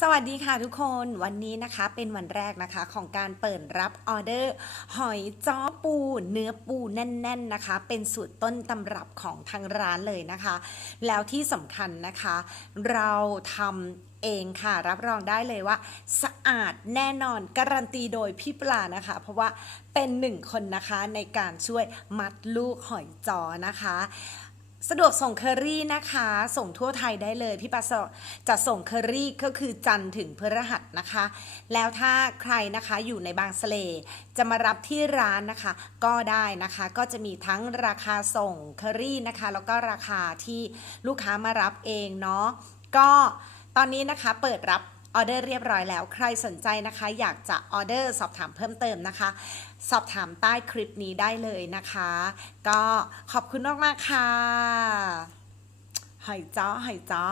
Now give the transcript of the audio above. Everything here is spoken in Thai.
สวัสดีค่ะทุกคนวันนี้นะคะเป็นวันแรกนะคะของการเปิดรับออเดอร์ หอยจ้อปูเนื้อปูแน่น ๆนะคะ เป็นสูตรต้นตำรับของทางร้านเลยนะคะ แล้วที่สำคัญนะคะ เราทำเองค่ะรับรองได้เลยว่า สะอาดแน่นอนการันตีโดยพี่ปลานะคะ เพราะว่าเป็นหนึ่งคนนะคะในการช่วยมัดลูกหอยจ้อนะคะ สะดวกส่งเคอรี่นะคะ ส่งทั่วไทยได้เลย พี่ปัสจะส่งเคอรี่ก็คือจันถึงพฤหัสนะคะ แล้วถ้าใครนะคะอยู่ในบางสะเลจะมารับที่ร้านนะคะ ก็ได้นะคะก็จะมีทั้งราคาส่งเคอรี่นะคะ แล้วก็ราคาที่ลูกค้ามารับเองเนาะก็ตอนนี้นะคะเปิดรับ ออเดอร์เรียบร้อยแล้วใครสนใจนะคะ อยากจะออเดอร์สอบถามเพิ่มเติมนะคะ สอบถามใต้คลิปนี้ได้เลยนะคะ ก็ขอบคุณมากๆค่ะหอยจ้อหอยจ้อ